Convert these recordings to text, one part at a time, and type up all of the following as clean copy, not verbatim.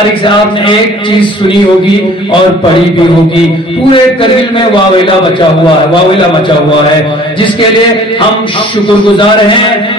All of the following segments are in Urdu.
تاریخ سے آپ نے ایک چیز سنی ہوگی اور پڑھی بھی ہوگی، پورے کرگل میں واویلا مچا ہوا ہے، جس کے لیے ہم شکر گزار ہیں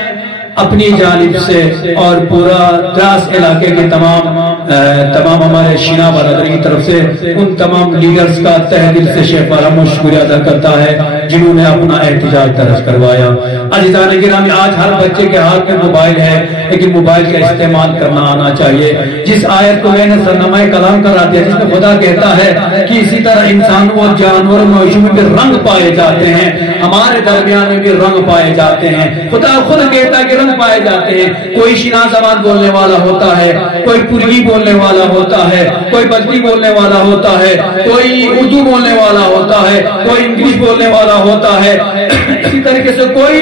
اپنی جانب سے اور پورا دراز علاقے کے تمام ہمارے شینا برادری کی طرف سے ان تمام لیڈرز کا تہ دل سے شیخ والا شکریہ ادا کرتا ہے جنہوں نے اپنا احتجاج درج کروایا۔ عزیزان گرامی، آج ہر بچے کے ہاتھ میں موبائل ہے، لیکن موبائل کا استعمال کرنا آنا چاہیے۔ جس آیت کو میں نے سرنامہ کلام کرا دیا جس میں خدا کہتا ہے کہ اسی طرح انسانوں اور جانوروں مویشیوں میں بھی رنگ پائے جاتے ہیں، ہمارے درمیان میں بھی رنگ پائے جاتے ہیں۔ خدا خود کہتا ہے کہ رنگ پائے جاتے ہیں، کوئی شینا زبان بولنے والا ہوتا ہے، کوئی پرگی بولنے والا ہوتا ہے، کوئی بلتی بولنے والا ہوتا ہے، کوئی اردو بولنے والا ہوتا ہے، کوئی انگلش بولنے والا ہوتا ہے، اسی طریقے سے کوئی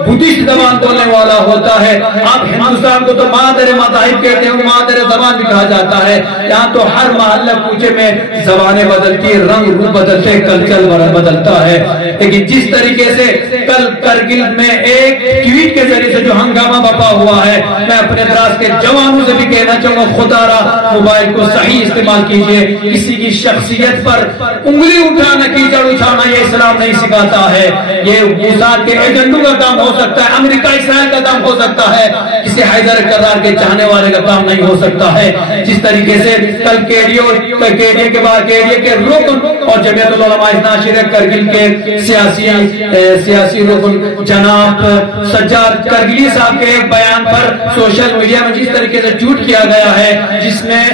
بدھسٹ زبان بولنے والا ہوتا ہے۔ آپ ہندوستان کو تو مادر مذاہب کہتے ہیں، مادر زبان بھی کہا جاتا ہے۔ یہاں تو ہر محلہ کوچے میں زبانیں بدلتی، رنگ بدلتے، کلچر بدلتا ہے۔ لیکن جس طریقے سے کل کرگل میں ایک ٹویٹ کے ذریعے سے جو ہنگامہ بپا ہوا ہے، میں اپنے دراز کے جوانوں سے بھی کہنا چاہوں گا خدا را موبائل کو صحیح استعمال کیجئے۔ کسی کی شخصیت پر انگلی اٹھانا، کیچڑ اچھانا یہ اسلام نہیں سکھاتا ہے۔ یہ موساد کے ایجنٹوں کا کام ہو سکتا ہے، امریکہ اسرائیل کا کام ہو سکتا ہے، کسی حیدر کرار کے چاہنے والے کا کام نہیں ہو سکتا ہے۔ جس طریقے سے کل کیڈیے کے بعد کیڈیے کے رکن اور جمعیت العلماء ناشر کرگل کے سیاسی رکن جناب سجاد کرگلی صاحب کے ایک بیان پر سوشل میڈیا میں جس طریقے سے ٹویٹ کیا گیا ہے، جس میں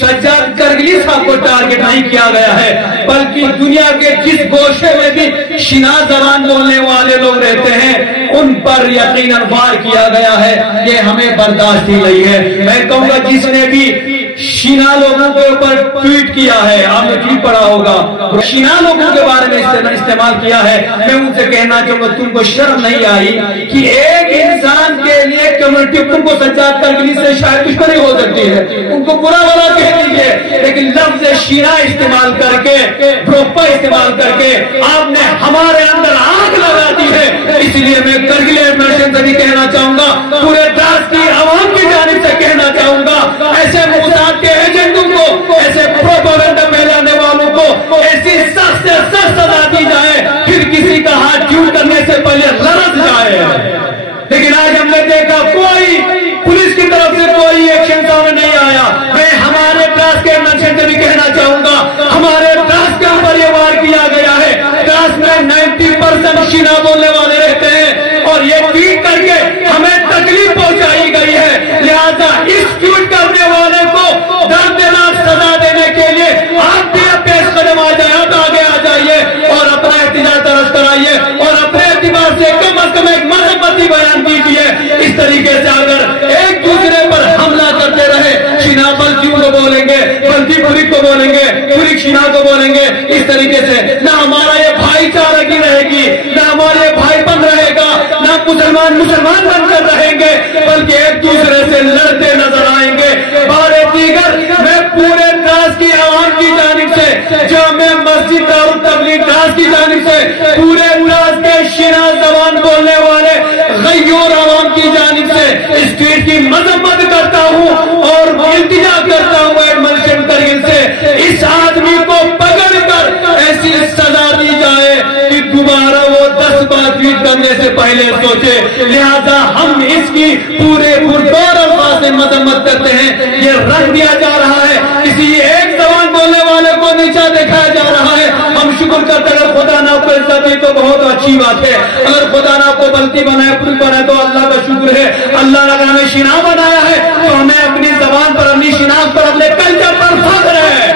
سجاد کرگلی صاحب کو ٹارگٹ نہیں کیا گیا ہے، بلکہ دنیا کے جس گوشے میں بھی شینا زبان بولنے والے لوگ رہتے ہیں ان پر یقیناً وار کیا گیا ہے۔ یہ ہمیں برداشت ہی نہیں ہے۔ میں کہوں گا جس نے بھی شینا لوگوں کے اوپر ٹویٹ کیا ہے، آپ نے ٹویٹ پڑھا ہوگا، شینا لوگوں کے بارے میں استعمال کیا ہے، میں ان سے کہنا چاہوں گا تم کو شرم نہیں آئی کہ ایک انسان کے لیے کمیونٹی تم کو سجاد کرگلی سے شاید دشمنی ہو سکتی ہے، ان کو برا بھلا کہہ دیجیے، لیکن لفظ شینا استعمال کر کے، بروپا استعمال کر کے آپ نے ہمارے اندر آگ لگا دی ہے۔ اس لیے میں کرگل ایڈمنسٹریشن سے بھی کہنا چاہوں گا، پورے دراز کی عوام کی جانب سے کہنا چاہوں گا، ایسے موساد کے ایجنٹوں کو، ایسے پروپیگنڈا پھیلانے والوں کو ایسی سخت سے سخت سزا دی جائے، پھر کسی کا ہاتھ جھوٹ کرنے سے پہلے لرز جائے۔ لیکن آج ہم نے دیکھا کوئی پولیس کی طرف سے کوئی ایکشن سامنے نہیں آیا۔ میں ہمارے دراز کے ایڈمنسٹریشن سے بھی کہنا چاہوں گا، ہمارے دراز کے اوپر یہ وار کیا گیا ہے، دراز میں 90% شینا بولنے والے رہتے ہیں اور یہ ٹویٹ کر کے ہمیں تکلیف پہنچائی گئی ہے، لہذا اس ٹویٹ کرنے والے کو دردناک سزا دینے کے لیے آپ بھی پیش قدم آ جائیں، آپ آگے آ جائیے اور اپنا احتجاج درج کرائیے اور اپنے اعتبار سے کم از کم ایک مذہبی بیان دیجیے۔ اس طریقے سے اگر ایک دوسرے پر حملہ کرتے رہے، شینا بلتیوں کو بولیں گے، بلتی پوری کو بولیں گے، پوری شینا کو بولیں گے، اس طریقے سے نہ ہمارا یہ بھائی چارگی رہے گی، نہ ہمارے بھائی بن رہے گا، نہ مسلمان بن کر رہیں گے، بلکہ ایک دوسرے سے لڑتے نظر آئیں گے۔ بارے دیگر میں پورے دراز کی عوام کی جانب سے، جامع مسجد دارالتبلیغ دراز کی جانب سے، پورے دراز کے شینا زبان بولنے والے غیور عوام کی جانب سے اس ٹویٹ کی مذمت کرتا ہوں اور التجا کرتا ہوں ایڈمنسٹریشن کرگل سے اس آدمی کو پکڑ کر ایسی سزا دی جائے کہ دوبارہ وہ 10 بار ٹویٹ کرنے سے پہلے سوچے۔ لہذا ہم اس کی پورے پردور الفاظ سے مذمت کرتے ہیں۔ یہ رنگ دیا جا رہا ہے، کسی ایک زبان بولنے والے کو نیچا دکھایا جا رہا ہے۔ ہم شکر کرتے ہیں، اگر خدا نے آپ کو عزت دی تو بہت اچھی بات ہے، اگر خدا نے آپ کو بلتی بنایا، پوری بنایا تو اللہ کا شکر ہے۔ اللہ نے اگر ہمیں شینا بنایا ہے تو ہمیں اپنی زبان پر، اپنی شناخت پر، اپنے کلچر پر فخر ہے۔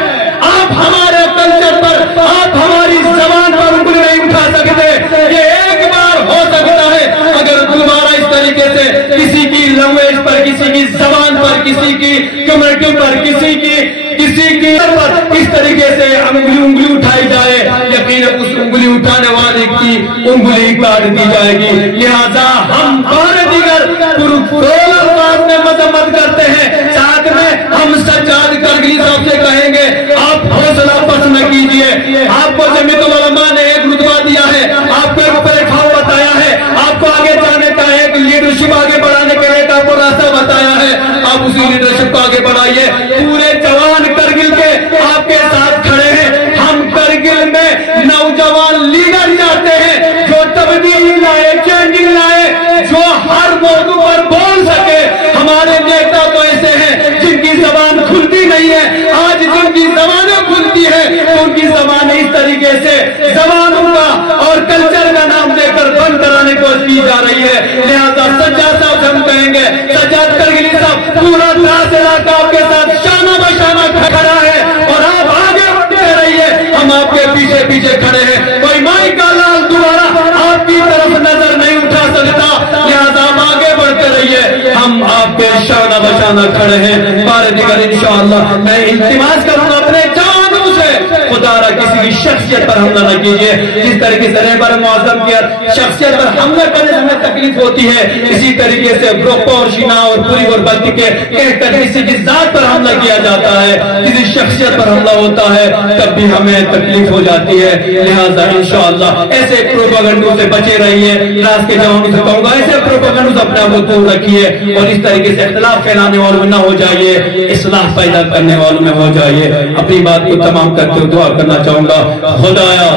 آپ ہمارے کلچر پر، آپ ہماری زبان پر انگلی نہیں اٹھا سکتے۔ یہ ایک بار ہو سکتا ہے، اگر دوبارہ اس طریقے سے کسی کی لینگویج پر، کسی کی زبان پر، کسی کی کمیونٹی پر، کسی کی پر اس طریقے سے انگلی اٹھائی جائے، یقیناً اس انگلی اٹھانے والے کی انگلی کاٹ دی جائے گی۔ لہذا ہم بارے دیگر پرفرول الفاظ میں مذمت کرتے ہیں، ساتھ میں ہم سجاد کرگلی صاحب سے کہیں گے آپ حوصلہ پست نہ کیجیے۔ آپ کو جمعیت العلماء نے ایک رتبہ دیا ہے، آپ کو ایک پلیٹ فارم بتایا ہے، آپ کو آگے جانے کا ایک لیڈرشپ آگے بڑھانے کے لیے آپ کو راستہ بتایا ہے، آپ اسی لیڈرشپ کو آگے بڑھائیے. پورے جوان کرگل کے آپ کے ساتھ کھڑے ہیں. ہم کرگل میں نوجوان لیڈر چاہتے ہیں جو تبدیلی لائے, چینجنگ لائے, جو ہر موضوع پر بول سکے. ہمارے نیتا تو ایسے ہیں جن کی زبان کھلتی نہیں ہے. آج جن کی زبانیں کھلتی ہے ان کی زبانیں اس طریقے سے زبانوں کا اور کلچر کا نام دے کر بند کرانے کو کی جا رہی ہے. لہذا سجاد صاحب سے ہم کہیں گے, سجاد کرگلی صاحب پورا دراز علاقہ آپ کے ساتھ شانہ بشانہ کھڑا ہے اور آپ آگے بڑھتے رہیے. ہم آپ کے پیچھے پیچھے کھڑے ہیں. کوئی مائی کا لال دوبارہ آپ کی طرف نظر نہیں اٹھا سکتا. لہذا آپ آگے بڑھتے رہیے. ہم آپ کے شانہ بشانہ کھڑے ہیں. بار دیگر انشاءاللہ میں التماس کروں گا اپنے جوانوں سے, خدا را کسی کی شخصیت پر حملہ نہ کیجیے. جس طریقے سے رہبر معظم کی شخصیت پر حملہ کرنے سے ہمیں تکلیف ہوتی ہے, اسی طریقے سے گروپ اور شینا اور پوری غربت کے کہہ کر کسی کی ذات پر حملہ کیا جاتا ہے, کسی شخصیت پر حملہ ہوتا ہے, تب بھی ہمیں تکلیف ہو جاتی ہے. لہذا انشاءاللہ ایسے پروپیگنڈوں سے بچے رہیے. راز کے جوانوں سے کہوں گا ایسے پروپیگنڈوں سے اپنے آپ کو دور رکھیے اور اس طریقے سے اختلاف پھیلانے والوں میں نہ ہو جائیے, اصلاح پیدا کرنے والوں میں ہو جائیے. اپنی بات کو تمام کرتے ہوئے دعا کرنا چاہوں گا. خدایا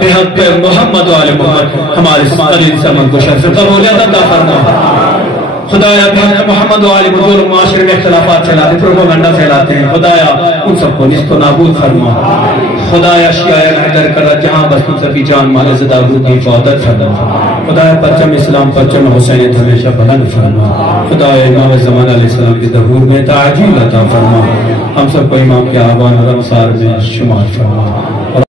بحق محمد و آل محمد ہمارے قلیل سمن کو شرف قبولیت عطا فرما. خدایا بحق محمد و آل محمد معاشرے میں اختلافات پھیلاتے, پروپیگنڈا پھیلاتے ہیں, خدایا ان سب کو نیست و نابود فرما. خدایا شیعہ حیدر کرد جہاں بس تم سبھی جان مال زدہ روح کی حفاظت فرما. خدایا پرچم اسلام پرچم حسینیت ہمیشہ بلند فرما. خدایا امام زمان علیہ السلام کے ظہور میں تعجیل عطا فرما. ہم سب کو امام کے آبان اور انصار میں شمار فرما.